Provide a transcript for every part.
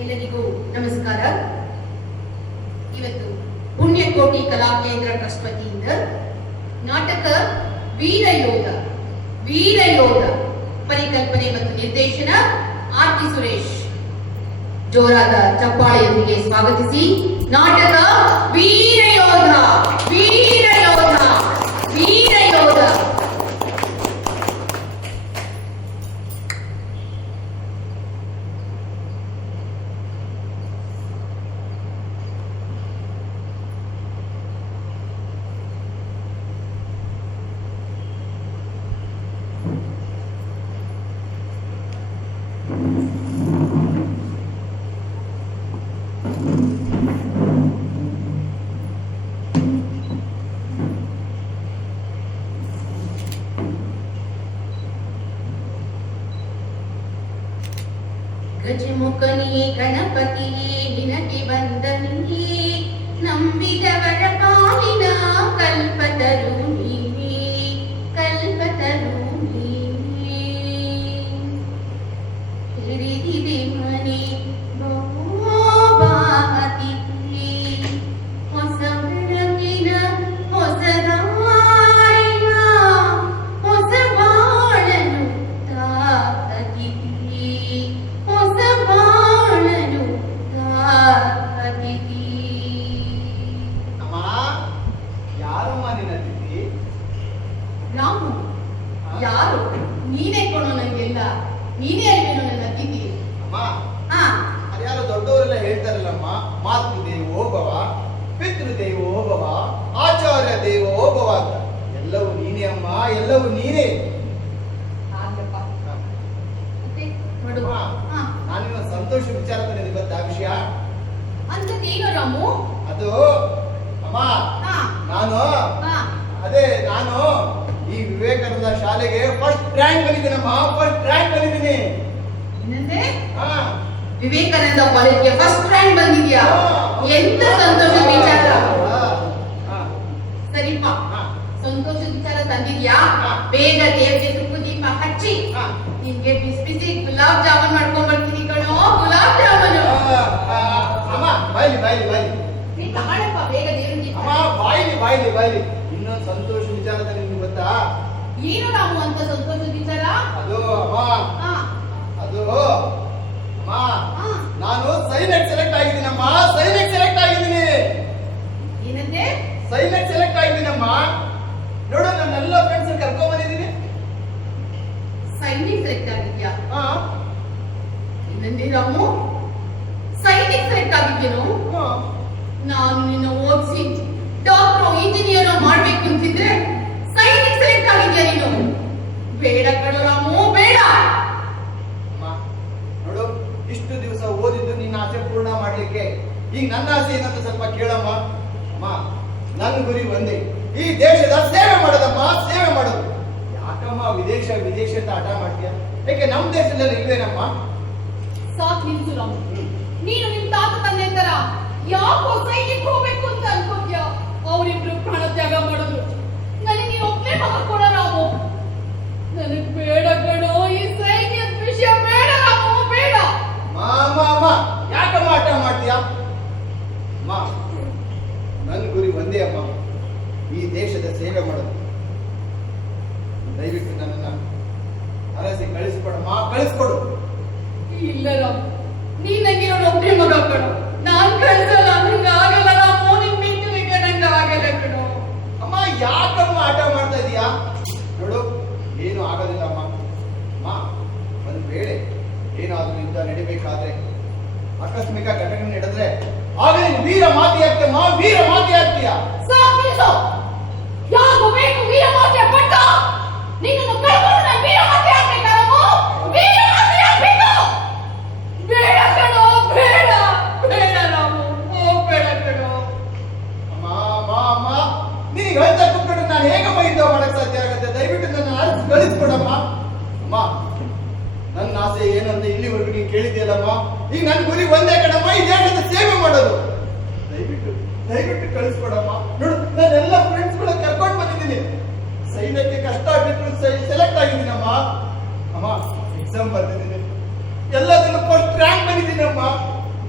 ಎಲ್ಲರಿಗೂ ನಮಸ್ಕಾರ. ಇವತ್ತು ಪುಣ್ಯಕೋಟಿ ಕಲಾಕೇಂದ್ರ ಟ್ರಸ್ಟ್ ವತಿಯಿಂದ ನಾಟಕ ವೀರಯೋಧ ಪರಿಕಲ್ಪನೆ ಮತ್ತು ನಿರ್ದೇಶನ ಆರ್ತಿ ಸುರೇಶ್ ಜೋರಾದ ಚಪ್ಪಾಳೆಯೊಂದಿಗೆ ಸ್ವಾಗತಿಸಿ ನಾಟಕ ವೀರಯೋಧ ಗಜಮುಖನಿಯೇ ಗಣಪತಿಯೇ ನಿನಗೆ ವಂದನೆಯೇ, ನಂಬಿದವರ ಪಾಲಿನ ಕಲ್ಪತರು ನೀನೇ ಹಿಡಿದಿದೆ ಮನೆ ಬಹುಬಾತಿಥಿ, ಹೊಸ ಬೆಳಕಿನ ಹೊಸ ದಾರಿಯ ಹೊಸ ಬಾಳನು ತಾಕತಿಥಿ, ಹೊಸ ಬಾಳನು ತಾಕತಿಥಿ. ಅಮ್ಮ, ಯಾರಮ್ಮ ನಿನ್ನ ತಿಥಿ? ರಾಮು, ಯಾರು? ನೀನೇ ಕೊಡೋ ನನಗೆಲ್ಲ, ನೀನೇ ಅಲ್ವೇನೋ ನನ್ನ ತಿಥಿ. ಅಮ್ಮ, ಹಾ, ಅದ್ಯಾರೋ ದೊಡ್ಡವರೆಲ್ಲ ಹೇಳ್ತಾರಲ್ಲಮ್ಮ, ಮಾತೃ ದೇವೋಭವ, ಪಿತೃ ದೇವೋಭವ, ಆಚಾರ್ಯ ದೇವೋಭವ ಅಂತ. ಎಲ್ಲವೂ ನೀನೇ ಅಮ್ಮ, ಎಲ್ಲವೂ ನೀನೇ. ಆಗ್ಲಪ್ಪ. ಮತ್ತೆ ನೋಡು. ಹಾ, ನಾನಿನ್ನ ಸಂತೋಷ ವಿಚಾರ ನಿನಗೆ ಗೊತ್ತಾ ವಿಷಯ? ಅಂತದ್ದೇನು ರಾಮು? ಅದು ಅಮ್ಮ, ಹಾ, ನಾನು ಹಾ, ನಾನು ಈ ವಿವೇಕಾನಂದ ಶಾಲೆಗೆ ಫಸ್ಟ್ ರ್ಯಾಂಕ್ ಬಂದಿದ್ದೀನಮ್ಮ, ಫಸ್ಟ್ ರ್ಯಾಂಕ್ ಬಂದಿದ್ದೀನಿ. ಏನಂದೆ? ಹಾ, ವಿವೇಕಾನಂದ ಕಾಲೇಜ್ಗೆ ಫಸ್ಟ್ ರ್ಯಾಂಕ್ ಬಂದಿದ್ಯಾ? ಎಂತ ಸಂತೋಷ ವಿಚಾರ. ಸರಿಪ್ಪ, ಸಂತೋಷದ ವಿಚಾರ ತಂದಿದ್ಯಾ? ಬೇಗ ದೇವರಿಗೆ ತುಪ್ಪ ದೀಪ ಹಚ್ಚಿ ನಿನ್ಗೆ ಬಿಸಿ ಬಿಸಿ ಗುಲಾಬ್ ಜಾಮೂನ್ ಮಾಡ್ಕೊಂಡ್ ಬರ್ತೀನಿ ಕಣೋ. ಗುಲಾಬ್ ಜಾಮೂನು ಅಮ್ಮ, ಬಾಯ್ಲಿ ಬಾಯ್ಲಿ ಬಾಯ್ಲಿ ನೀನ್ ತಗೊಳಪ್ಪ ಬೇಗ ದೇವ್ರಿಗೆ. ಅಮ್ಮ, ಬಾಯ್ಲಿ ಬಾಯ್ಲಿ ಬಾಯ್ಲಿ. ಇನ್ನೊಂದು ಸಂತೋಷ ವಿಚಾರದ ನಿಮ್ಗೆ ಗೊತ್ತಾ? ಏನು ನಾವು ಅಂತ ಸಂತೋಷದ ವಿಚಾರ? ಅದು ಅಮ್ಮ, ಹಾ, ಅದು ಅಮ್ಮ, ಹಾ, ನಾನು ಸೈನ್ಯಕ್ಕೆ ಸೆಲೆಕ್ಟ್ ಆಗಿದ್ದೀನಮ್ಮ, ಸೈನ್ಯಕ್ಕೆ ಸೆಲೆಕ್ಟ್ ಆಗಿದ್ದೀನಿ. ಏನಂತೆ? ಸೈನ್ಯಕ್ಕೆ ಸೆಲೆಕ್ಟ್ ಆಗಿದ್ದೀನಮ್ಮ. ನೋಡು, ನನ್ನೆಲ್ಲ ಫ್ರೆಂಡ್ಸ್ ಕರ್ಕೊಂಡ್ ಬಂದಿದ್ದೀನಿ. ಸೈನಿಕ್ ಸೆಲೆಕ್ಟ್ ಆಗಿದ್ಯಾ? ಹಾ, ಏನಂದೆ ರಾಮು? ಸೈನಿಕ್ ಸೆಲೆಕ್ಟ್ ಆಗಿದ್ಯೇನು? ಹಾ. ನಾನು ನಿನ್ನ ಓದಿಸಿ ಡಾಕ್ಟರ್ ಇಂಜಿನಿಯರ್ ಮಾಡ್ಬೇಕು ಅಂತಿದ್ರೆ ಸೈನಿಕ್ ಸೆಲೆಕ್ಟ್ ಆಗಿದ್ಯಾ ನೀನು? ಬೇಡ ಕಣೋ ರಾಮು, ಬೇಡ. ಅಮ್ಮ, ನೋಡು, ಇಷ್ಟು ದಿವಸ ಓದಿದ್ದು ನಿನ್ನ ಆಸೆ ಪೂರ್ಣ ಮಾಡ್ಲಿಕ್ಕೆ. ಈಗ ನನ್ನ ಆಸೆ ಏನಂತ ಸ್ವಲ್ಪ ಕೇಳಮ್ಮ. ಅಮ್ಮ, ನನ್ನ ಗುರಿ ಒಂದೇ, ಈ ದೇಶದ ಸೇವೆ ಮಾಡೋದಮ್ಮ, ಸೇವೆ ಮಾಡೋದು. ಯಾಕಮ್ಮ ವಿದೇಶ ವಿದೇಶ ಅಂತ ಹಠ ಮಾಡ್ತೀಯ? ಯಾಕೆ ನಮ್ಮ ದೇಶದಲ್ಲಿ ಇಲ್ವೇನಮ್ಮ? ಸಾಕ್ ನಿಲ್ಸು ರಾಮು. ನೀನು ನಿಮ್ ತಾತ ತಂದೆ ತರ ಯಾಕೋ ಸೈನಿಕ್ ಹೋಗ್ಬೇಕು ಅಂತ ಅನ್ಕೋತ್ಯಾ? ಅವರಿಬ್ರು ಪ್ರಾಣ ತ್ಯಾಗ ಮಾಡಿದ್ರು. ನನಗೆ ನೀನು ಒಬ್ಬನೇ ಮಗ ಕೊಡ ರಾಮು. ನನಗ್ ಬೇಡ ಕಣೋ, ಈ ಸೈನ್ಯದ ವಿಷಯ ಬೇಡ ರಾಮು, ಬೇಡ. ಅಮ್ಮ ಅಮ್ಮ, ಯಾಕಮ್ಮ ಹಠ ಮಾಡ್ತೀಯ? ಅಮ್ಮ, ನನ್ನ ಗುರಿ ಒಂದೇ ಅಮ್ಮ, ಈ ದೇಶದ ಸೇವೆ ಮಾಡೋದು. ದಯವಿಟ್ಟು ನನ್ನನ್ನ ಅರಸಿ ಕಳಿಸ್ಕೊಡಮ್ಮ, ಕಳಿಸ್ಕೊಡು. ಇಲ್ಲ ರಾಮು, ನೀನ್ ನಂಗಿರೋ ಒಬ್ಬನೇ ಮಗ ಕಣೋ. ನಾನ್ ಕಳ್ಸಲ್ಲ, ನಂಗೆ ಆಗಲ್ಲ ರಾಮು. ನಿನ್ ಮಿಂಚುವಿಗೆ ನಂಗೆ ಆಗಲ್ಲ ಕಣೋ. ಅಮ್ಮ, ಯಾಕಮ್ಮ ಆಟ ಮಾಡ್ತಾ ಇದೀಯಾ? ನೋಡು, ಏನು ಆಗೋದಿಲ್ಲ ಅಮ್ಮ. ಅಮ್ಮ, ಒಂದ್ ವೇಳೆ ಏನಾದ್ರೂ ಯುದ್ಧ ನಡಿಬೇಕಾದ್ರೆ, ಆಕಸ್ಮಿಕ ಘಟನೆ ನಡೆದ್ರೆ, ಆಗ ನೀನು ವೀರ ಮಾತಿ ಆಗ್ತೀಯಮ್ಮ, ವೀರ ಮಾತಿ ಆಗ್ತೀಯ. ಸಾಕ್ ನಿಲ್ಸು. ಯಾಕೋ ಬೇಕು ವೀರ ಮಾತೆ ಪಟ್ಟ? ನಿನ್ನನ್ನು ಕರ್ಕೊಂಡು ನಾನು ವೀರ ಮಾತೆ ಆಗ್ಬೇಕಾ ರಾಮು? ವೀರ ಮಾತೆ ಆಗ್ಬೇಕು? ಬೇಡ ಕಣೋ, ಬೇಡ ಬೇಡ ರಾಮು, ಹೋಗ್ಬೇಡ ಕಣೋ. ಅಮ್ಮ ಅಮ್ಮ ಅಮ್ಮ, ನಿನಗೆ ಹೇಳ್ತಾ ಕೂತ್ಕೊಂಡು ನಾನು ಹೇಗಮ್ಮ ಯುದ್ಧ ಮಾಡಕ್ ಸಾಧ್ಯ ಆಗುತ್ತೆ? ದಯವಿಟ್ಟು ನನ್ನ ಅರಸಿ ಕಳಿಸ್ಕೊಡಮ್ಮ. ಅಮ್ಮ, ನನ್ನ ಆಸೆ ಏನು ಅಂತ ಇಲ್ಲಿವರೆಗೂ ನೀನು ಕೇಳಿದ್ಯಲ್ಲಮ್ಮ. ಈಗ ನನ್ನ ಗುರಿ ಒಂದೇ ಕಣಮ್ಮ, ಈ ದೇಶದ ಸೇವೆ ಮಾಡೋದು. ದಯವಿಟ್ಟು ದಯವಿಟ್ಟು ಕಳಿಸ್ಕೊಡಮ್ಮ. ನೋಡು, ನಾನೆಲ್ಲ ಫ್ರೆಂಡ್ಸ್ ಗಳ ಕರ್ಕೊಂಡು ಬಂದಿದ್ದೀನಿ. ಸೈನ್ಯಕ್ಕೆ ಕಷ್ಟ ಬಿಟ್ಟು ಸೆಲೆಕ್ಟ್ ಆಗಿದ್ದೀನಮ್ಮ. ಅಮ್ಮ, ಎಕ್ಸಾಮ್ ಬರ್ತಿದ್ದೀನಿ, ಎಲ್ಲದನ್ನು ಫಸ್ಟ್ ರ್ಯಾಂಕ್ ಬಂದಿದ್ದೀನಮ್ಮ.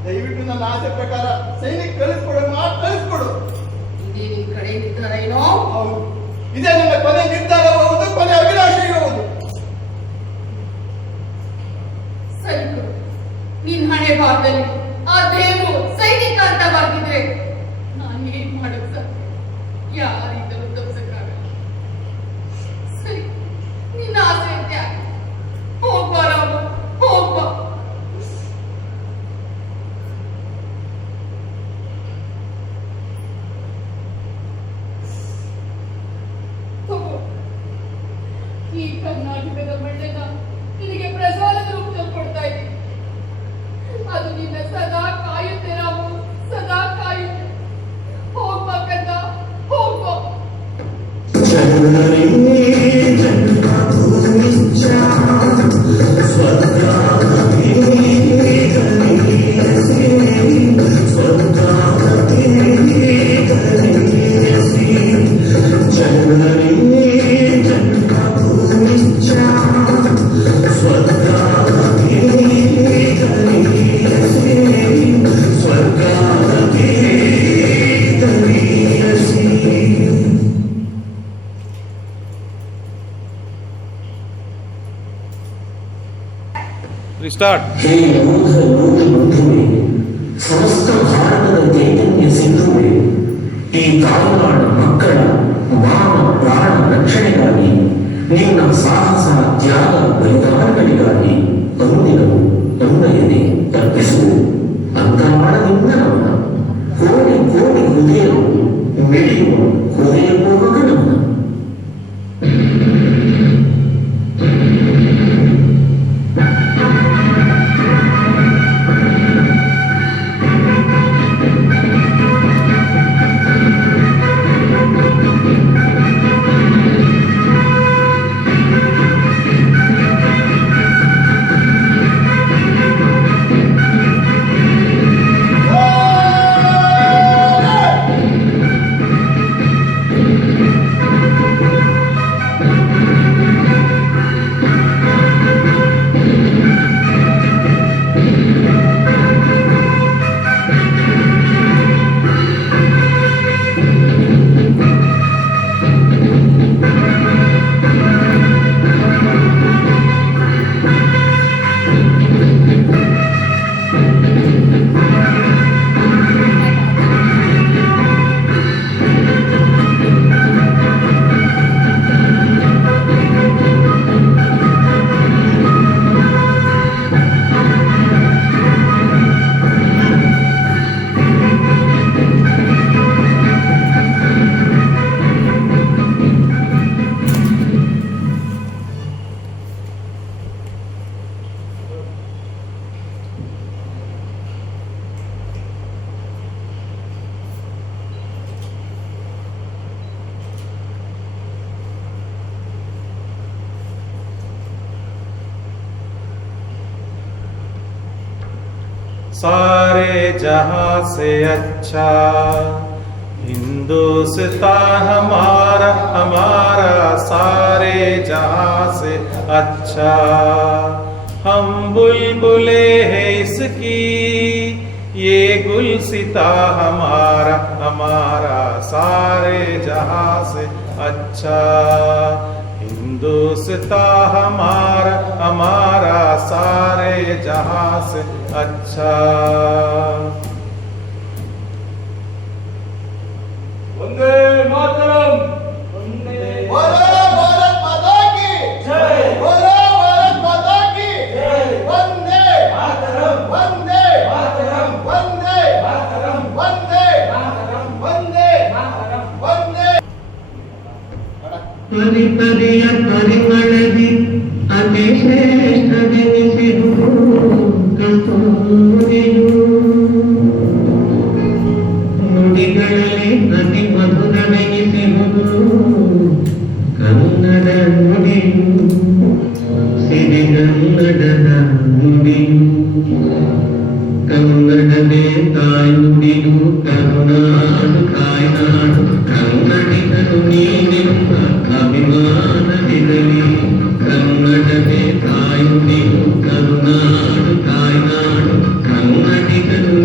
ದಯವಿಟ್ಟು ನನ್ನ ಆಸೆ ಪ್ರಕಾರ ಸೈನಿಕ ಕಳಿಸ್ಕೊಡಮ್ಮ, ಕಳಿಸ್ಕೊಡು. ಇದೇ ನಿನ್ ಕಡೆ ನಿರ್ಧಾರ ಏನೋ? ಹೌದು, ಇದೇ ನನ್ನ ಕೊನೆ ನಿರ್ಧಾರವೂ ಹೌದು, ಕೊನೆ ಅಭಿಲಾಷೆಯೂ ಹೌದು. ಸರಿ ಕೊಡು. ನಿನ್ ಹಣೆ ಭಾಗದಲ್ಲಿ ಆ ದೇವರು ಸೈನಿಕ ಅಂತ ಬರ್ತಿದ್ರೆ ನಾನು ಏನ್ ಮಾಡಕ್ ಸಾಧ್ಯ? ಯಾರಿಂದಲೂ ತಪ್ಸಕ್ಕಾಗಲ್ಲ. ಸರಿ, ನಿನ್ನ ಆಸೆ ಅಂತೆ ಆಯ್ತು. ಹೋಗ್ಬಾ ರಾಮ, ಹೋಗ್ಬಾ. ತಗೋ, ಈ ಕರ್ನಾಟಕದ ಮಣ್ಣನ್ನ ನಿನಗೆ ಪ್ರಸಾದದ ರೂಪದಲ್ಲಿ ಕೊಡ್ತಾ ಇದ್ದೀನಿ. ಅದು ನಿನ್ನ ಸದಾ ಕಾಯುತ್ತೆ ರಾಮು, ಸದಾ ಕಾಯುತ್ತೆ. ಹೋಗ್ಬಾ ಕಂದ, ಹೋಗ್ಬಾ. Restart. ಸಮಸ್ತ ಭಾರತದ ಚೈತನ್ಯ ಸಿಂಧುವೆ, ಈ ತಾಯ್ನಾಡ ಮಕ್ಕಳ ಮಾನ ಪ್ರಾಣ ರಕ್ಷಣೆಗಾಗಿ ನಿನ್ನ ಸಾಹಸ ತ್ಯಾಗ ಬಲಿದಾನಗಳಿಗಾಗಿ ಅನುದಿನವೂ ನನ್ನಯದೆ ತಪ್ಪಿಸು. ಅಂತರಾಳದಿಂದ ನಮನ ಕೋಟಿ ಕೋಟಿ ಹೃದಯವು ಮಿಡಿಯುವ ಹೃದಯ ಪೂರ್ವಕ ನಮನ. सारे जहां से अच्छा हिंदुस्तान हमारा, हमारा सारे जहां से अच्छा। हम बुलबुले हैं इसकी, ये गुलसिता हमारा, हमारा सारे जहां से अच्छा। हिंदुस्तान हमारा, हमारा सारे जहां से अच्छा। वंदे मातरम। बोलो भारत माता की जय, बोलो भारत माता की जय। वंदे मातरम, वंदे मातरम, वंदे मातरम, वंदे मातरम, वंदे मातरम, वंदे। ಪರಿ ಪರಿಯ ಪರಿಮಳದಿ ಅತಿ ಶ್ರೇಷ್ಠವೆನಿಸಿರುವುದು ಕಸ್ತೂರಿಯು. ನುಡಿಗಳಲ್ಲಿ ಅತಿ ಮಧುರವೆನಿಸಿರುವುದು ಕನ್ನಡ ನುಡಿಯು, ಸಿರಿಗನ್ನಡದ ನುಡಿಯು. ಕನ್ನಡವೇ ತಾಯಿ ನುಡಿಯು, ಕರುನಾಡು ತಾಯ್ನಾಡು, ಕನ್ನಡಿಗರು ನೀನೆಂಬ ಅಭಿಮಾನವಿರಲಿ. ಕನ್ನಡವೇ ತಾಯಿ ನುಡಿಯು, ಕರುನಾಡು ತಾಯ್ನಾಡು, ಕನ್ನಡಿಗರು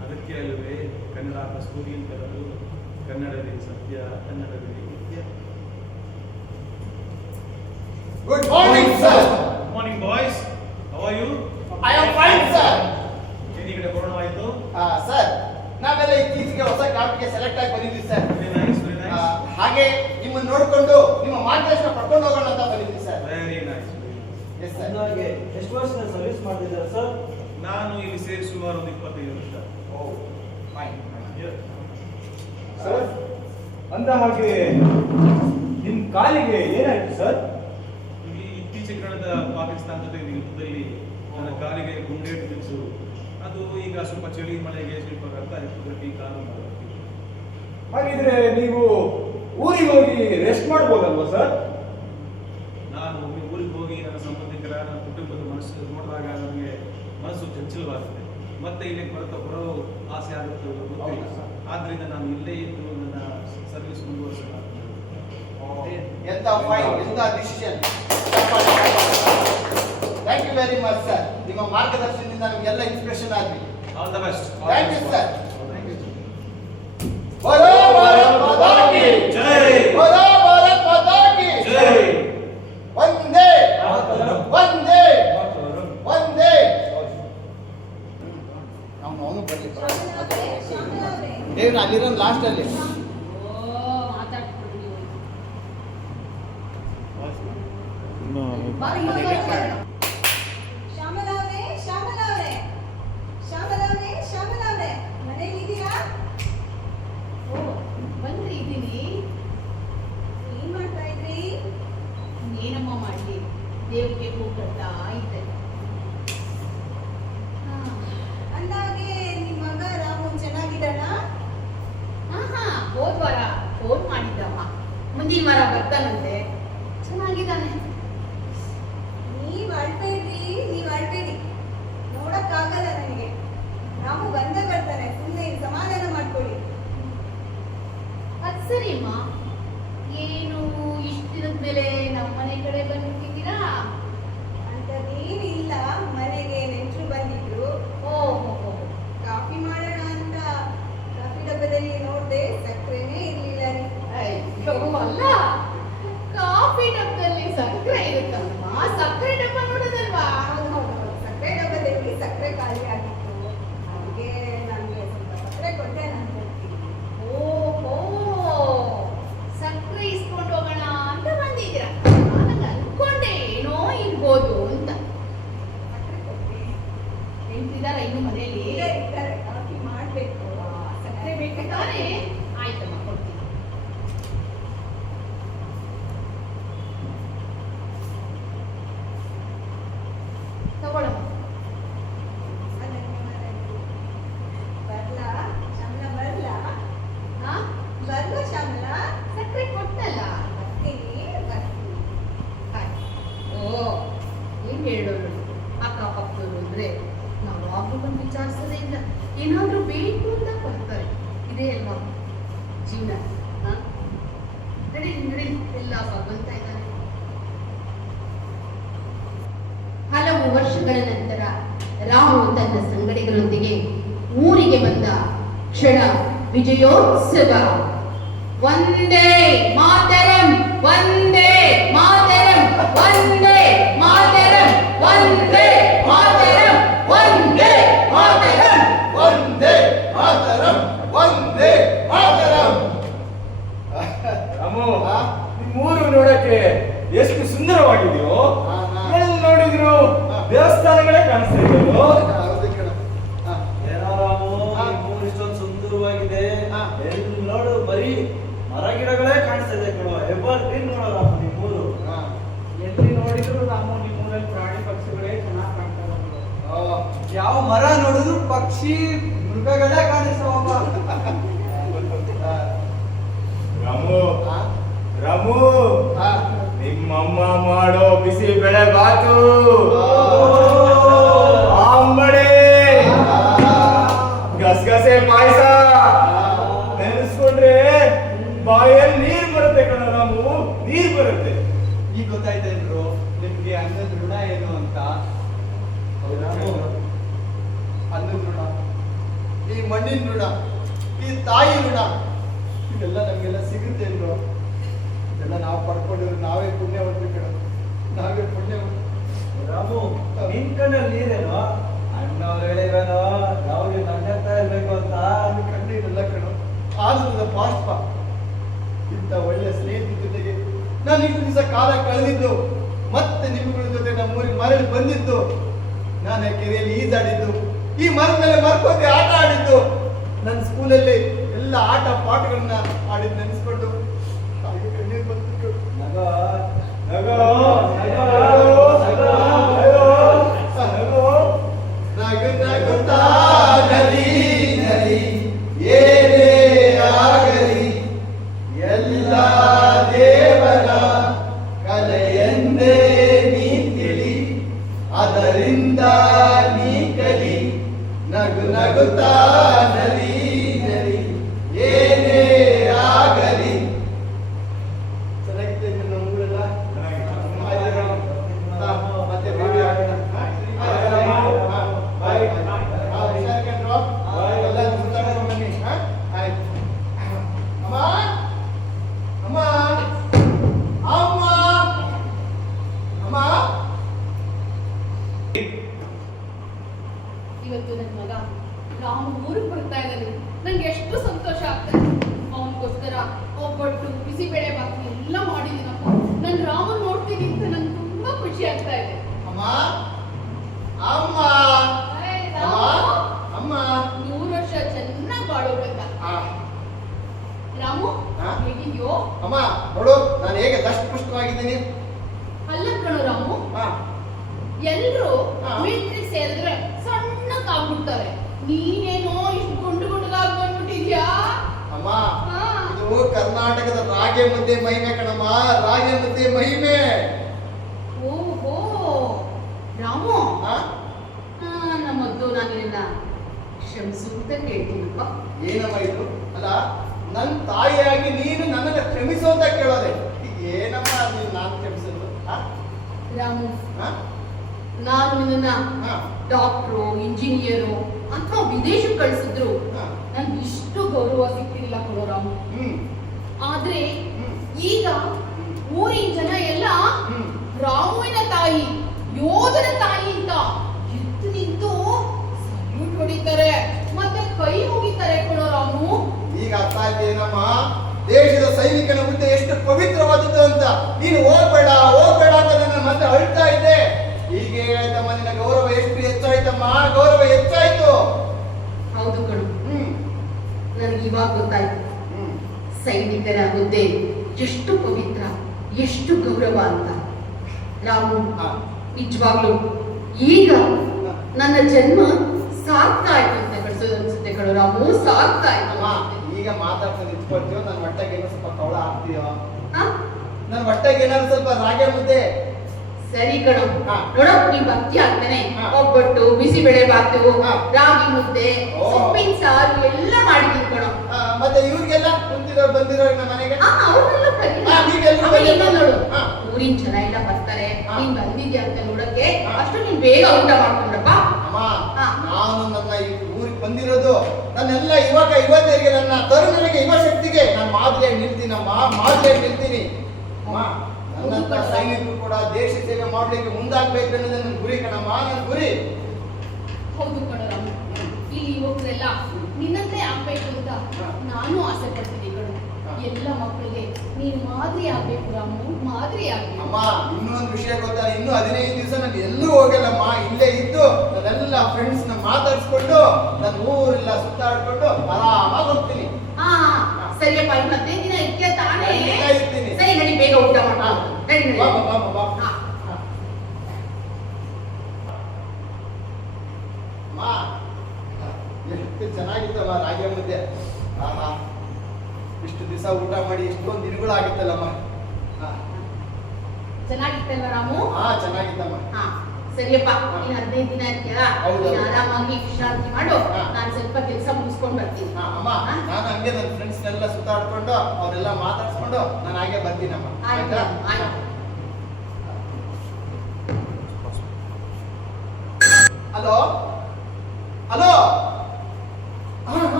ಅದಕ್ಕೆ ಅಲ್ಲವೇ ಕನ್ನಡ ಕಸ್ತೂರಿ ಅಂತ ಹೇಳೋದು. ಕನ್ನಡವೇ ಸತ್ಯ, ಕನ್ನಡವೇ ನಿತ್ಯ. Good morning sir. Morning boys, how are you? I am fine sir. ಏನು ಈ ಕಡೆ ಬರೋಣವಾಯ್ತು? ಸರ್, ನಾವೆಲ್ಲ ಇತ್ತೀಚೆಗೆ ಹೊಸ ಕ್ಯಾಂಪ್ಗೆ ಸೆಲೆಕ್ಟ್ ಆಗಿ ಬಂದಿದ್ದೀವಿ sir. Very nice, very nice. ಹಾಗೆ ನಿಮ್ಮನ್ನು ನೋಡಿಕೊಂಡು ನಿಮ್ಮ ಮಾರ್ಗದರ್ಶನ ಪಡ್ಕೊಂಡು ಹೋಗೋಣ ಅಂತ ಬಂದಿದ್ದೀವಿ sir. Very nice. Yes sir. ಅಂದಾಗೆ ಎಷ್ಟು ವರ್ಷದ ಸರ್ವಿಸ್ ಮಾಡಿದ್ದೀರಾ ಸರ್? ನಾನು ಇಲ್ಲಿ ಸೇರಿ ಸುಮಾರು ಒಂದು 25 ವರ್ಷ. ಓ ಫೈನ್. ಸರ್, ಅಂದ ಹಾಗೆ ನಿಮ್ಮ ಕಾಲಿಗೆ ಏನಾಯ್ತು ಸರ್? ಈ ಇತ್ತೀಚೆಗೆ ನಡೆದ ಪಾಕಿಸ್ತಾನ ಜೊತೆ ಯುದ್ಧದಲ್ಲಿ ನನ್ನ ಕಾಲಿಗೆ ಗುಂಡೇಟು ಬಿದ್ದು ಅದು ಈಗ ಸ್ವಲ್ಪ ಚಳಿ ಮಳೆಗೆ ಸ್ವಲ್ಪ ರಕ್ತ ಗಟ್ಟಿ ಕಾಲು ಮಾಡ್ತೀವಿ. ಹಾಗಿದ್ರೆ ನೀವು ಊರಿಗೆ ಹೋಗಿ ರೆಸ್ಟ್ ಮಾಡ್ಬೋದಲ್ವಾ ಸರ್? ನಾನು ಊರಿಗೆ ಹೋಗಿ ನನ್ನ ಸಂಬಂಧಿಕರ ನನ್ನ ಕುಟುಂಬದ ಮನಸ್ಸು ನೋಡಿದಾಗ ನನಗೆ ಮನಸ್ಸು ಚಂಚಲವಾಗುತ್ತೆ. ಮತ್ತೆ ಇಲ್ಲಿಗೆ ಬರೋ ಆಸೆ ಆಗುತ್ತೆ ಗೊತ್ತಿಲ್ಲ. ಆದ್ರಿಂದ ನಾನು ಇಲ್ಲೇ ಇದ್ದು ನನ್ನ ಸರ್ವಿಸ್ ಮುಂದುವರಿಸೋಣ. ಎಂತ ಫೈನ್, ಎಂತ decision. Thank you very much sir. ನಿಮ್ಮ ಮಾರ್ಗದರ್ಶನದಿಂದ ನಮಗೆಲ್ಲ ಇನ್ಸ್ಪಿರೇಷನ್ ಆದ್ವಿ. All the best. Thank you sir. बोलो भारत माता की जय. बोलो भारत माता की जय. वंदे मातरम. वंदे ಮಾತಾಡೋರು. वंदे. ಅವನು ಬರಲಿ ದೇವ್ರ ಅಲ್ಲಿರೋ ಲಾಸ್ಟ್ ಅಲ್ಲಿ. ಮಾತಾಡ್ಕೊಂಡು ಶ್ಯಾಮಲವ್ರೆ, ಶ್ಯಾಮಲವ್ರೆ, ಶ್ಯಾಮಲವ್ರೆ, ಶ್ಯಾಮಲವ್ರೆ, ಮನೆಯಲ್ಲಿದ್ದೀರಾ? ಓ, ಬಂದ್ರಿ ಇದ್ದೀನಿ. ಏನ್ ಮಾಡ್ತಾ ಇದ್ರಿ? ಏನಮ್ಮ ಮಾಡ್ಲಿ, ದೇವ್ರಿಗೆ ಹೂ ಕಟ್ತಾ ಇದ್ದೆ. ಅಂದಾಗೆ ನಿಮ್ ಮಗ ರಾಮು ಚೆನ್ನಾಗಿದ್ದಾನ? ಹೋದ್ ವಾರ ಫೋನ್ ಮಾಡಿದ್ದಮ್ಮ, ಮುಂದಿನ ವಾರ ಬರ್ತಾನಂತೆ, ಚೆನ್ನಾಗಿದ್ದಾನೆ. ನೀವ್ ಅಳ್ಬೇಡಿ, ನೋಡಕ್ಕಾಗಲ್ಲ ನನಗೆ. ರಾಮು ಬಂದೇ ಬರ್ತಾನೆ, ಸುಮ್ಮನೆ ಸಮಾಧಾನ ಮಾಡ್ಕೊಳ್ಳಿ. ಅದ್ ಸರಿಮ್ಮ, ಏನು ಇಷ್ಟ ದಿನದ ಮೇಲೆ ನಮ್ಮನೆ ಕಡೆ ಬಂದ್ಬಿಟ್ಟಿದ್ದೀರಾ? ಅಂತದೇನಿಲ್ಲ, ಮನೆಗೆ ನೆಂಟರು ಬಂದಿದ್ರು. ಓಹೋ, ಕಾಫಿ ಮಾಡೋಣ ಅಂತ ಕಾಫಿ ಡಬ್ಬದಲ್ಲಿ ನೋಡ್ದೆ, ಸಕ್ಕರೆನೇ ಇರ್ಲಿಲ್ಲ ರೀ. ಅಯ್ಯೋ ಅಲ್ಲ, ಕಾಫಿ ಡಬ್ಬದಲ್ಲಿ ಸಕ್ಕರೆ ಇರುತ್ತಲ್ವಾ? ಸಕ್ಕರೆ ಡಬ್ಬ ನೋಡೋದಲ್ವಾ? ಹೌದು, ಸಕ್ಕರೆ ಡಬ್ಬದಲ್ಲಿ ಸಕ್ಕರೆ ಖಾಲಿ ಆಗಿತ್ತು. ಹಾಗೆ ನನಗೆ ಸ್ವಲ್ಪ ಸಕ್ಕರೆ ಕೊಟ್ಟೆ, ನಾನು ಹೋಗ್ತೀನಿ. ಓಹೋ, ಸಕ್ಕರೆ ಇಸ್ಕೊಂಡು ಹೋಗೋಣ ಅಂತ ಬಂದಿದ್ದೀರಾ? ನನಗೆ ಅನ್ಕೊಂಡೆ ಏನೋ ಇರ್ಬೋದು ಅಂತ. ಸಕ್ಕರೆ ಕೊಟ್ಟೆ. ನೆನ್ಪಿದಾರ ಇನ್ನು ಮನೆಯಲ್ಲಿ? ಈಗ ಇರ್ತಾರೆ, ಕಾಫಿ ಮಾಡ್ಬೇಕು. ಸಕ್ಕರೆ ಬೇಕಾದ್ರೆ ಆಯ್ತಮ್ಮ, ಕೊಡ್ತೀನಿ. ತಗೊಳಮ್ಮ. ಬರ್ಲಾ ಶ್ಯಾಮಲ, ಬರ್ಲಾ? ಹಾ, ಬರ್ಲಾ ಶ್ಯಾಮಲ? ಸಕ್ಕರೆ ಕೊಟ್ಟಲ್ಲ. ಬರ್ತೀನಿ. ಆಯ್ತು. ಓ, ಏನ್ ಹೇಳೋರು ಅಕ್ಕಪಕ್ಕದವರು ಅಂದ್ರೆ ನಾವು ಯಾವಾಗಲೂ ಬಂದು ವಿಚಾರಿಸೋದೇ ಇಲ್ಲ. ಏನಾದ್ರೂ ಬೇಕು ಅಂತ ಬರ್ತಾರೆ. ಇದೇ ಅಲ್ವಾ ಜೀವನ? ನಡಿ ಎಲ್ಲ ಭಗವಂತ ಇದ್ದಾನೆ. ಹಲವು ವರ್ಷಗಳ ನಂತರ ರಾಮು ತನ್ನ ಸಂಗಡಿಗರೊಂದಿಗೆ ಊರಿಗೆ ಬಂದ ಕ್ಷಣ ವಿಜಯೋತ್ಸವ. ವಂದೇ ಮಾತರಂ, ವಂದೇ ಮಾತರಂ, ವಂದೇ ಮಾತರಂ, ವಂದೇ ಮಾತರಂ, ವಂದೇ ಮಾತರಂ. ವಂದೇ ಮಾತರಂ, ವಂದೇ ಮಾತರಂ. ರಾಮು, ನಿಮ್ಮೂರು ನೋಡಕ್ಕೆ ಎಷ್ಟು ಸುಂದರವಾಗಿದೆಯೋ. ಎಲ್ಲಿ ನೋಡಿದ್ರು ದೇವಸ್ಥಾನಗಳೇ ಕಾಣಿಸ್ತಾ ಇದ್ದವು. ಹೌದು ಕಣ. ಏನೋ ರಾಮು, ನಿಮ್ಮೂರು ಇಷ್ಟೊಂದು ಸುಂದರವಾಗಿದೆ. ಎಲ್ಲಿ ನೋಡು ಬರೀ ಮರ ಗಿಡಗಳೇ ಕಾಣಿಸ್ತಾ ಇದೆ ಕಣೋ. ಎವರ್ ಗ್ರೀನ್ ನೋಡೋ ರಾಮು ನಿಮ್ಮೂರು. ಎಲ್ಲಿ ನೋಡಿದ್ರು ರಾಮು ನಿಮ್ಮೂರಲ್ಲಿ ಪ್ರಾಣಿ ಪಕ್ಷಿಗಳೇ ಚೆನ್ನಾಗಿ ಕಾಣ್ತಾರೆ. ಯಾವ ಮರ ನೋಡಿದ್ರು ಪಕ್ಷಿ ಮೃಗಗಳೇ ಕಾಣಿಸ್ತಾವಪ್ಪ. ರಾಮು, ರಾಮು, ನಿಮ್ಮಮ್ಮ ಮಾಡೋ ಬಿಸಿ ಬೆಳೆ ಬಾತು, ಆಂಬಡೆ, ಗಸಗಸೆ ಪಾಯಸ ನೆನೆಸ್ಕೊಂಡ್ರೆ ಬಾಯಲ್ಲಿ ನೀರ್ ಬರುತ್ತೆ ಕಣ ರಾಮು, ನೀರ್ ಬರುತ್ತೆ. ಈಗ ಗೊತ್ತಾಯ್ತೇನ್ರು ನಿಮ್ಗೆ ಅನ್ನದ ಋಣ ಏನು ಅಂತ? ಅನ್ನದ ಋಣ. ಈ ಮಣ್ಣಿನ ಋಣ, ಈ ತಾಯಿ ಋಣ ಇದೆಲ್ಲ ನಮಗೆಲ್ಲ ಸಿಗುತ್ತೆ ಅಲ್ವಾ? ಇದೆಲ್ಲ ನಾವು ಪಡ್ಕೊಂಡಿರೋ ನಾವೇ ಪುಣ್ಯವಂತರು ಕಣ, ನಾವೇ ಪುಣ್ಯವಂತರು. ರಾಮು ನಿನ್ ಕಣ್ಣಲ್ಲಿ ನೀರೇನೋ ಅಣ್ಣವ್ರು ಹೇಳಿವೇನೋ ಯಾವಾಗ ನನ್ನಂತ ಇರ್ಬೇಕು ಅಂತ. ಕಣ್ಣೀರೆಲ್ಲ ಕಣ ಆನಂದದ ಬಾಷ್ಪ. ಇಂಥ ಒಳ್ಳೆ ಸ್ನೇಹಿತರ ಜೊತೆಗೆ ನಾನು ಇಷ್ಟು ದಿವಸ ಕಾಲ ಕಳೆದಿದ್ದು, ಮತ್ತೆ ನಿಮ್ಗಳ ಜೊತೆ ನಮ್ಮೂರಿಗೆ ಮರಳಿ ಬಂದಿದ್ದು, ನಾನು ಕೆರೆಯಲ್ಲಿ ಈಜಾಡಿದ್ದು, ಈ ಮರದ ಮೇಲೆ ಮರ್ಕೋತಿ ಆಟ ಆಡಿದ್ದು, ನನ್ನ ಸ್ಕೂಲಲ್ಲಿ ಎಲ್ಲ ಆಟ ಪಾಠಗಳನ್ನ ಆಡಿದ್ದು ನೆನೆಸ್ಕೊಂಡು ಹಾಗೆ ಕಣ್ಣೀರು ಬಂತು. ನಗೋ ನಗೋ ನಗೋ ನಗೋ ನಗು ನಗುತ್ತಾ ನಲಿ ನಲಿ ಏನೇ ಆಗಲಿ ಎಲ್ಲ ದೇವರ ಕಲೆಯೆಂದೇ ನೀ ತಿಳಿ, ಅದರಿಂದ ನೀ ಕಲಿ. ನಗು ನಗುತ್ತಾ ನಲಿ ನಲಿ ಏನೇ ಆಗಲಿ. ಚೆನ್ನಾಗಿದೆ ನಮ್ಮ ಊರೆಲ್ಲ. ಮತ್ತೆ ಬೇರೆ ಆಗೋಣ. ಇವತ್ತು ನನ್ನ ಮಗ ರಾಮ ಊರಿಗೆ ಬರ್ತಾ ಇದ್ದಾನೆ. ನಂಗೆ ಎಷ್ಟು ಸಂತೋಷ ಆಗ್ತದೆ. ಅವನಿಗೋಸ್ಕರ ಒಬ್ಬಟ್ಟು ಬಿಸಿಬೇಳೆ ಬಾಕಿ ಎಲ್ಲ ಮಾಡಿದ್ದೀನಪ್ಪ. ನನ್ನ ರಾಮನ್ ನೋಡ್ತೀನಿ ಅಂತ ನಂಗೆ ತುಂಬಾ ಖುಷಿ ಆಗ್ತಾ ಇದೆ. ಅಮ್ಮ ಅಮ್ಮ ಏಯ್ ಅಮ್ಮ ರಾಮು, ಅಮ್ಮ 100 ವರ್ಷ ಚೆನ್ನಾಗಿ ಬಾಳೋಬೇಕ. ರಾಮು ಹಾ? ಹೇಗಿದ್ಯೋ? ಅಮ್ಮ ನೋಡು ನಾನು ಹೇಗೆ ದಷ್ಟಪುಷ್ಟವಾಗಿದ್ದೀನಿ. ಅಲ್ಲ ಕಣೋ ರಾಮು, ಹಾ ಎಲ್ರು ಹಾ. ಮಿಲಿಟರಿ ಸೇರಿದ್ರೆ ಸಣ್ಣಕ್ಕಾಗ್ಬಿಡ್ತಾರೆ. ನೀನೇನೋ ಇಷ್ಟು ಗುಂಡು ಗುಂಡಗಾಗಿ ಬಂದ್ಬಿಟ್ಟಿದ್ಯಾ? ಅಮ್ಮ ಹಾ. ಇದು ಕರ್ನಾಟಕದ ರಾಗಿ ಮುದ್ದೆ ಮಹಿಮೆ ಕಣಮ್ಮ, ರಾಗಿ ಮುದ್ದೆ ಮಹಿಮೆ. ಓಹೋ ರಾಮು, ಹಾ? ನಮ್ಮದ್ದು ನಾನಿನ್ನ ಕ್ಷಮಿಸು ಅಂತ ಕೇಳ್ತೀನಪ್ಪ. ಏನಮ್ಮ ಇದು? ಅಲ್ಲ ನನ್ನ ತಾಯಿಯಾಗಿ ನೀನು ನನ್ನನ್ನ ಕ್ಷಮಿಸು ಅಂತ ಕೇಳೋದೆ. ಈಗ ಏನಮ್ಮ ನೀನು ನಾನು ಕ್ಷಮಿಸೋದು? ಹಾ? ರಾಮು, ಹಾ? ನಾನು ನಿನ್ನ ಹಾ? ಡಾಕ್ಟ್ರು, ಇಂಜಿನಿಯರು ಅಥವಾ ವಿದೇಶಕ್ಕೆ ಕಳಿಸಿದ್ರು ಹಾ? ನನ್ಗೆ ಇಷ್ಟು ಗೌರವ ಸಿಕ್ಕಿರಲಿಲ್ಲ ಕೊಡೋ ರಾಮು. ಹ್ಮ್ ಆದ್ರೆ ಹ್ಮ್ ಈಗ ಊರಿನ ಜನ ಎಲ್ಲ ಹ್ಮ್ ರಾಮುವಿನ ತಾಯಿ, ಯೋಧನ ತಾಯಿ ಅಂತ ಎದ್ದು ನಿಂತು ಸಲ್ಯೂಟ್ ಹೊಡಿತಾರೆ, ಮತ್ತೆ ಕೈ ಮುಗಿತಾರೆ ಕೊಡೋ ರಾಮು. ಈಗ ಅರ್ಥ ಆಯ್ತು ಏನಮ್ಮ ದೇಶದ ಸೈನಿಕನ ಹುದ್ದೆ ಎಷ್ಟು ಪವಿತ್ರವಾದದ್ದು ಅಂತ. ನೀನು ಹೋಗ್ಬೇಡ ಹೋಗ್ಬೇಡ ಅಂತ ನನ್ನ ಮತ್ತೆ ಅಳ್ತಾ ಇದ್ದೆ. ಹೀಗೆ ಆಯ್ತಮ್ಮ, ನಿನ್ನ ಗೌರವ ಎಷ್ಟು ಹೆಚ್ಚಾಯ್ತಮ್ಮ, ಗೌರವ ಹೆಚ್ಚಾಯ್ತು. ಹೌದು ಕಣು, ಹ್ಮ್ ನನಗೆ ಇವಾಗ ಗೊತ್ತಾಯ್ತು ಹ್ಮ್ ಸೈನಿಕರ ಹುದ್ದೆ ಎಷ್ಟು ಪವಿತ್ರ, ಎಷ್ಟು ಗೌರವ ಅಂತ. ರಾಮು, ಹಾ. ನಿಜವಾಗ್ಲು ಈಗ ನನ್ನ ಜನ್ಮ ಸಾರ್ಥಕ ಆಯ್ತು ಅಂತ ಕಳಿಸೋದು ಅನ್ಸುತ್ತೆ ಕಣೋ ರಾಮು, ಸಾರ್ಥಕ ಅಮ್ಮ ಆಯ್ತು. ಈಗ ಮಾತಾಡ್ತಾ ನಿಂತ್ಕೊಳ್ತೀಯೋ, ನನ್ನ ಹೊಟ್ಟೆಗೆ ಏನೋ ಸ್ವಲ್ಪ ಕವಳ ಆಗ್ತೀಯೋ? ಹಾ? ನನ್ನ ಹೊಟ್ಟೆಗೆ ಏನಾದ್ರು ಸ್ವಲ್ಪ ರಾಗಿ ಮುದ್ದೆ. ಸರಿ ಕಣೋ, ಹಾ. ನೋಡೋ ನೀ ಭಕ್ತಿ ಆಗ್ತಾನೆ. ಹಾ. ಒಬ್ಬಟ್ಟು, ಬಿಸಿಬೇಳೆ ಬಾತು, ಹಾ. ರಾಗಿ ಮುದ್ದೆ, ಓ. ಸೊಪ್ಪಿನ ಸಾರು ಎಲ್ಲ ಮಾಡಿದೀನಿ ಕಣೋ. ಮತ್ತೆ ಇವ್ರಿಗೆಲ್ಲ ಕುಂತಿರೋರು ಬಂದಿರೋರು ನಮ್ಮ ಮನೆಗೆ. ಅವ್ರನ್ನೆಲ್ಲ ಕರೀಲ. ಹಾ, ನೀವೆಲ್ರೂ ಆಮೇಲೆ ಬನ್ನಿ. ಇನ್ನೊಂದ್ ನೋಡು, ಹಾ. ಊರಿನ ಜನ ಎಲ್ಲ ಬರ್ತಾರೆ. ಹಾ. ನೀನ್ ಬಂದಿದ್ಯಾ ಅಂತ ನೋಡಕ್ಕೆ ಹಾ. ಅಷ್ಟು ನೀನ್ ಬೇಗ ಊಟ ಮಾಡ್ಕೊಂಡ್ರಪ್ಪ. ಅಮ್ಮ ಹಾ. ನಾನು ನನ್ನ ಈ ಊರಿಗೆ ಬಂದಿರೋದು ನನ್ನೆಲ್ಲ ಯುವತಿಯರಿಗೆ, ನನ್ನ ತರುಣರಿಗೆ, ಯುವ ಶಕ್ತಿಗೆ ನಾನು ಮಾದರಿಯಾಗಿ ನಿಲ್ತೀನಮ್ಮ, ಮಾದರಿಯಾಗಿ ನಿಲ್ತೀನಿ. ಅಮ್ಮ ನನ್ನಂತ ಸೈನಿಕರು ಕೂಡ ದೇಶ ಸೇವೆ ಮಾಡ್ಲಿಕ್ಕೆ ಮುಂದಾಗ್ಬೇಕು ಅನ್ನೋದು ನನ್ನ ಗುರಿ ಕಣಮ್ಮ, ನನ್ನ ಗುರಿ. ಹೌದು ಕಣೋ ರಾಮು, ಈ ಯುವಕರೆಲ್ಲ ನಿನ್ನಂತೆ ಆಗ್ಬೇಕು ಅಂತ ನಾನು ಆಸೆ ಪಡ್ತೀನಿ ಕಣೋ. ಎಲ್ಲ ಮಕ್ಕಳಿಗೆ ನೀನು ಮಾದರಿ ಆಗ್ಬೇಕು ರಾಮು, ಮಾದರಿ ಆಗ್ಬೇಕು. ಅಮ್ಮ ಇನ್ನೊಂದು ವಿಷಯ ಗೊತ್ತಾ, ಇನ್ನು 15 ದಿವಸ ನಾನು ಎಲ್ಲೂ ಹೋಗಲ್ಲಮ್ಮ, ಇಲ್ಲೇ ಇದ್ದು ನನ್ನೆಲ್ಲ ಫ್ರೆಂಡ್ಸ್ ನ ಮಾತಾಡ್ಸ್ಕೊಂಡು ನನ್ನ ಊರೆಲ್ಲ ಸುತ್ತಾಡ್ಕೊಂಡು ಆರಾಮಾಗಿ ಹೋಗ್ತೀನಿ. ಹಾ ಸರಿಯಪ್ಪ, ಮತ್ತೆ ದಿನ ಇಕ್ಕೆ ತಾನೇ. ಖಂಡಿತ ಇರ್ತೀನಿ. ಸರಿ ನಡಿ, ಬೇಗ ಊಟ ಮಾಡ. ನಡಿ ನಡಿ. ಬಾ, ಬಾ, ಬಾ, ಬಾ. ಹಾ. ಅಮ್ಮ ಎಷ್ಟು ಚೆನ್ನಾಗಿತ್ತಮ್ಮ ರಾಗಿ ಮುದ್ದೆ. ಆಹಾ ಇಷ್ಟು ದಿವಸ ಊಟ ಮಾಡಿ ಇಷ್ಟೊಂದು ದಿನಗಳಾಗಿತ್ತಲ್ಲಮ್ಮ. ಚೆನ್ನಾಗಿತ್ತಲ್ವ ರಾಮು? ಹಾ ಚೆನ್ನಾಗಿತ್ತಮ್ಮ. ಹಾ ಸರಿಯಪ್ಪ, ನೀನ್ 15 ದಿನ ಇರ್ತೀಯಲ್ಲ, ಹೌದು. ನೀನ್ ಆರಾಮಾಗಿ ವಿಶ್ರಾಂತಿ ಮಾಡು. ಹಾ. ನಾನು ಸ್ವಲ್ಪ ಕೆಲಸ ಮುಗಿಸ್ಕೊಂಡ್ ಬರ್ತೀನಿ. ಹಾ ಅಮ್ಮ, ನಾನು ಹಂಗೆ ನನ್ನ ಫ್ರೆಂಡ್ಸ್ನೆಲ್ಲ ಸುತ್ತಾಡ್ಕೊಂಡು ಅವರೆಲ್ಲ ಮಾತಾಡ್ಸ್ಕೊಂಡು ನಾನು ಹಾಗೆ ಬರ್ತೀನಮ್ಮ. ಆಯ್ತು ಆಯ್ತಾ? ಆಯ್ತು. Hello hello. ಹಾ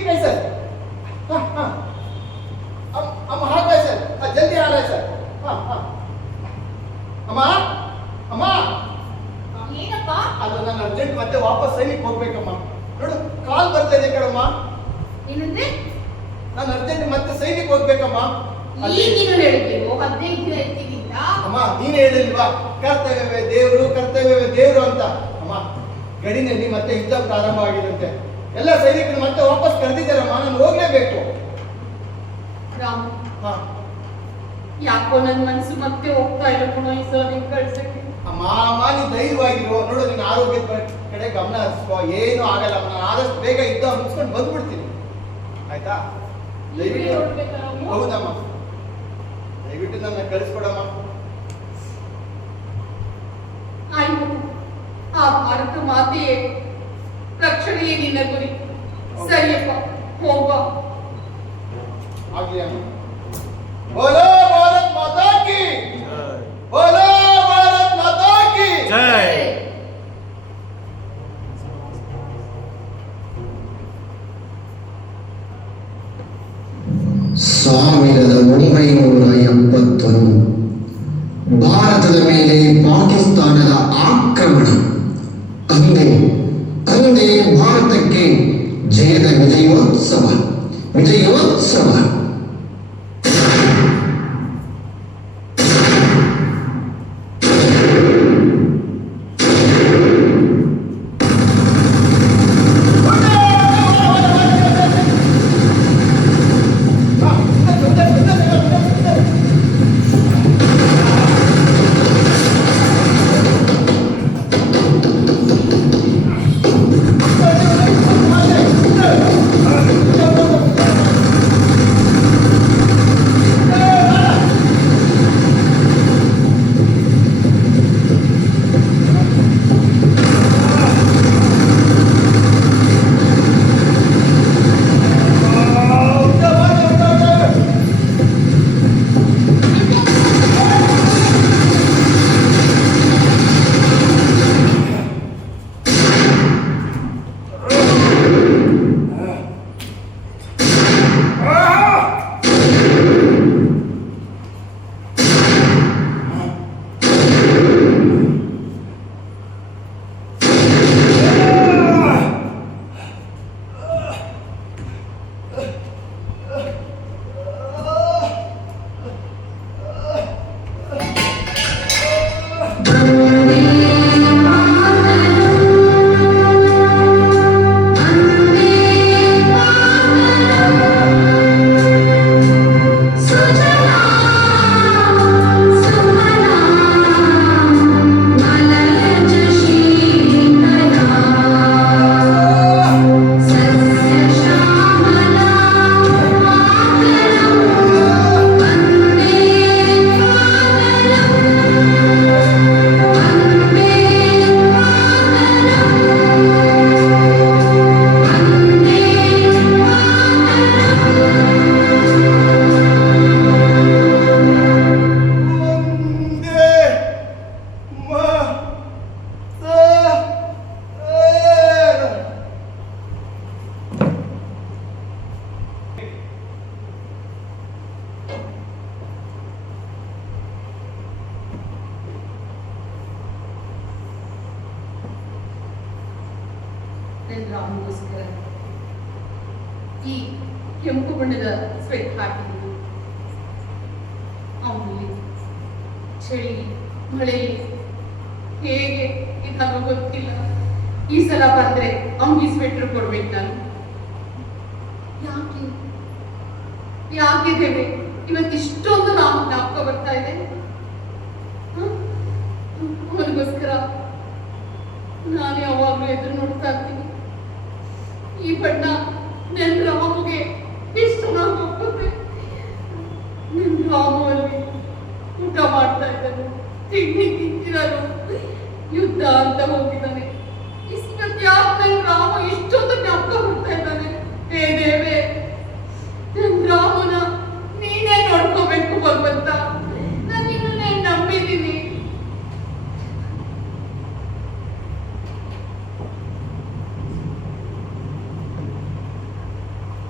ठीक है सर. हाँ हाँ. हम हाँ गए सर. जल्दी आ रहा है सर. हाँ हाँ. ಅಮ್ಮ ಅಮ್ಮ ಏನಪ್ಪ? ಅದು ನಾನು ಅರ್ಜೆಂಟ್ ಮತ್ತೆ ವಾಪಸ್ ಸೈನಿಕ್ ಹೋಗ್ಬೇಕಮ್ಮ. ನೋಡು ಕಾಲ್ ಬರ್ತಾ ಇದೆ ಕಣಮ್ಮ. ಏನಂದ್ರೆ? ನಾನು ಅರ್ಜೆಂಟ್ ಮತ್ತೆ ಸೈನಿಕ್ ಹೋಗ್ಬೇಕಮ್ಮ. ಈಗಿನ ಹೇಳಿದ್ರು 15 ದಿನ ಇರ್ತೀನಿ ಅಂತ. ಅಮ್ಮ ನೀನ್ ಹೇಳಿಲ್ವಾ ಕರ್ತವ್ಯವೇ ದೇವರು ಅಂತ. ಅಮ್ಮ ಗಡಿನಲ್ಲಿ ಮತ್ತೆ ಯುದ್ಧ ಪ್ರಾರಂಭ ಆಗಿದಂತೆ. ಎಲ್ಲ ಸೈನಿಕರು ಮತ್ತೆ ವಾಪಸ್ ಕರೆದಿದ್ದಾರಮ್ಮ. ನಾನು ಹೋಗ್ಲೇಬೇಕು. ರಾಮ್, ಹಾ ಯಾಕೋ ನನ್ ಮನ್ಸು ಮತ್ತೆ ಹೋಗ್ತಾ ಇಲ್ಲ ಪುನಃ ಈ ಸಲ ನಿನ್ ಕಳ್ಸಕ್ಕೆ. ಅಮ್ಮ ಅಮ್ಮ ನೀ ಧೈರ್ಯವಾಗಿರು. ನೋಡು ನಿನ್ನ ಆರೋಗ್ಯದ ಕಡೆ ಗಮನ ಹರಿಸ್ಕೋ. ಏನು ಆಗಲ್ಲ. ನಾನು ಆದಷ್ಟು ಬೇಗ ಯುದ್ಧ ಮುಗಿಸ್ಕೊಂಡು ಬಂದ್ಬಿಡ್ತೀನಿ. ಆಯ್ತಾ? ನೀವೇ ನೋಡ್ಬೇಕಾ ರಾಮು? ಹೌದಮ್ಮ. ದಯವಿಟ್ಟು ನನ್ನ ಕಳಿಸ್ಕೊಡಮ್ಮ. ಆಯ್ತು, ಆ ಭಾರತ ಮಾತೆಯೇ ರಕ್ಷಣೆಯೇ ನಿನ್ನ ಗುರಿ. ಸರಿಯಪ್ಪ, ಹೋಗ. ಆಗ್ಲಿ ಅಮ್ಮ. ಬೋಲೋ ಭಾರತ್ ಮಾತಾ ಕಿ, ಬೋಲೋ ಭಾರತ್ ಮಾತಾ ಕಿ ಜೈ. ಸಾವಿರದ 1971 ಭಾರತದ ಮೇಲೆ ಪಾಕಿಸ್ತಾನದ ಆಕ್ರಮಣ. ಅಂದೇ ಭಾರತಕ್ಕೆ ಜಯದ ವಿಜಯೋತ್ಸವ. ರಾಮಗೋಸ್ಕರ ಈ ಕೆಂಪು ಬಣ್ಣದ ಸ್ವೆಟ್ ಹಾಕಿದ್ದು. ಅವನಲ್ಲಿ ಚಳಿ ಮಳೆಯಲ್ಲಿ ಹೇಗೆ ಇದನ್ನು ಗೊತ್ತಿಲ್ಲ. ಈ ಸಲ ಬಂದ್ರೆ ಅಂಗಿ ಸ್ವೆಟ್ರ್ ಕೊಡ್ಬೇಕು ನಾನು. ಯಾಕೆ ಯಾಕೆ ದೇವೆ ಇವತ್ತಿಷ್ಟೊಂದು ನಾವು ಜ್ಞಾಪಕ ಬರ್ತಾ ಇದೆ. ಅವನಿಗೋಸ್ಕರ ನಾನು ಯಾವಾಗಲೂ ಎದುರು ನೋಡ್ತಾ ಇರ್ತೀನಿ. ಈ ಬಣ್ಣ ನನ್ನ ರಾಮುಗೆ ಎಷ್ಟು ಚೆನ್ನಾಗಿ ಹೋಗುತ್ತೆ. ನನ್ನ ರಾಮು ಅಲ್ಲಿ ಊಟ ಮಾಡ್ತಾ ಇದ್ದಾನೆ, ತಿಂಡಿ ತಿಂತಿದ್ದಾನು, ಯುದ್ಧ ಅಂತ ಹೋಗಿದ್ದಾನೆ. ಯಾಕೆ ನನ್ನ ರಾಮ ಇಷ್ಟೊಂದು ಜ್ಞಾಪಕ ಬರ್ತಾ ಇದ್ದಾನೆ. ಹೇ ದೇವೆ, ನನ್ನ ರಾಮನ ನೀನೇ ನೋಡ್ಕೋಬೇಕು ಭಗವಂತ. ನಾನು ನಿನ್ನನ್ನೇ ನಂಬಿದ್ದೀನಿ.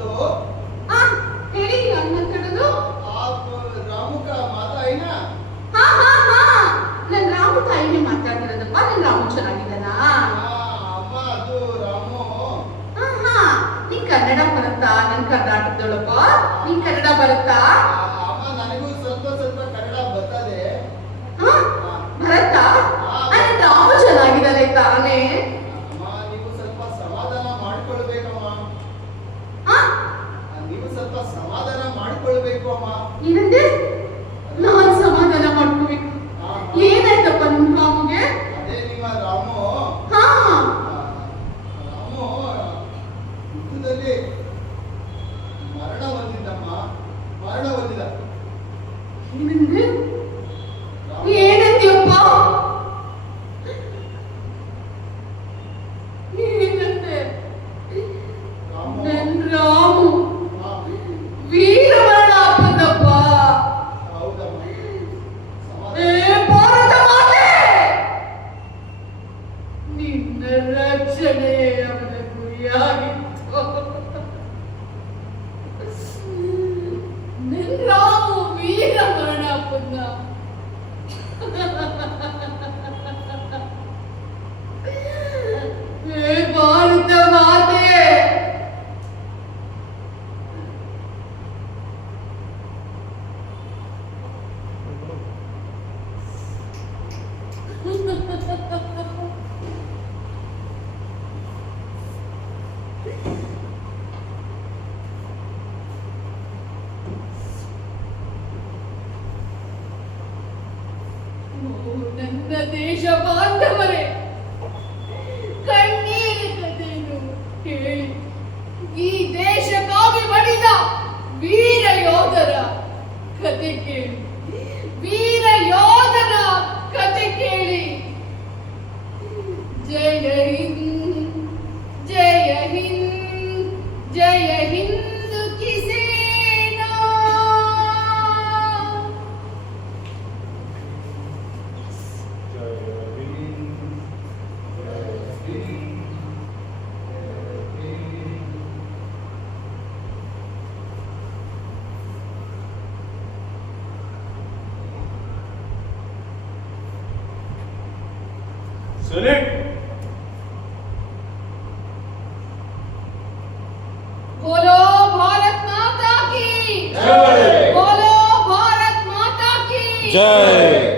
ಹಲೋ ಆ, ಹೇಳಿ ಅಣ್ಣ ಕಡದು. आप रामू का माता है ना ಹಾ ನನ್ ರಾಮು ತಾಯಿನೇ ಮಾತಾಡ್ತಿರೋದಪ್ಪ. ನನ್ ರಾಮು ಚೆನ್ನಾಗಿದ್ದಾನಾ? ಅಮ್ಮ ಅದು ರಾಮು ಹಾ ನೀನ್ ಕನ್ನಡ ಬರುತ್ತಾ? ನನ್ ಕರ್ನಾಟಕದೊಳಪ್ಪ. ನೀನ್ ಕನ್ನಡ ಬರುತ್ತಾ? ಅಮ್ಮ ನನಗೂ ಸ್ವಲ್ಪ ಸ್ವಲ್ಪ ಕನ್ನಡ ಬರ್ತದೆ ಹಾ ಬರುತ್ತಾ? ನನ್ ರಾಮು ಚೆನ್ನಾಗಿದ್ದಾನೆ ತಾನೇ? ಅಮ್ಮ ನೀವು ಸ್ವಲ್ಪ ಸಮಾಧಾನ ಮಾಡ್ಕೊಳ್ಬೇಕಮ್ಮ ಹಾ ನೀವು ಸ್ವಲ್ಪ ಸಮಾಧಾನ ಮಾಡ್ಕೊಳ್ಬೇಕು ಅಮ್ಮ ಏನಂದೆ? ನಾನ್ ಸಮಾಧಾನ ಮಾಡ್ಕೋಬೇಕು. ಏನಾಯ್ತಪ್ಪ ನಿಮ್ ರಾಮುಗೆ? ಅದೇ ನಿಮ್ಮ ರಾಮು ಹಾ ರಾಮು ಯುದ್ಧದಲ್ಲಿ ಮರಣ ಹೊಂದಿದ್ದಮ್ಮ ಮರಣ ಹೊಂದಿದ ಏನಂದೆ? ಏನಂದ್ಯಪ್ಪ? ಏನಂದೆ? ರಾಮು ನನ್ ರಾಮು ಹಾ, ವೀರಮರಣ ಅಪ್ಪಂದಪ್ಪ. ಹೌದಮ್ಮ ಏ ಸಮಾಧಾನ ಭಾರತ ಮಾತೆ, ನಿನ್ನ ರಕ್ಷಣೆ ಅವನ ಗುರಿಯಾಗಿತ್ತು. ನನ್ ರಾಮು ವೀರಮರಣ ಅಪ್ಪಂದ. ಏ ಭಾರತ ಮಾತೆ, ನನ್ನ ದೇಶ ಬಾಂಧವರೇ, ಕಣ್ಣೀರ ಕಥೆಯನ್ನು ಕೇಳಿ. ಈ ದೇಶಕ್ಕಾಗಿ ಮಡಿದ ವೀರ ಯೋಧರ ಕತೆ ಕೇಳಿ. ವೀರ ಯೋಧನ ಕತೆ ಕೇಳಿ. ಜಯ ಹಿಂದ್, ಜಯ ಹಿಂದ್, ಜಯ ಹಿಂದ್ ಕಿ ಸೇನಾ. ಸೆಲೆಕ್ಟ್ बोलो भारत माता की जय। बोलो भारत माता की जय।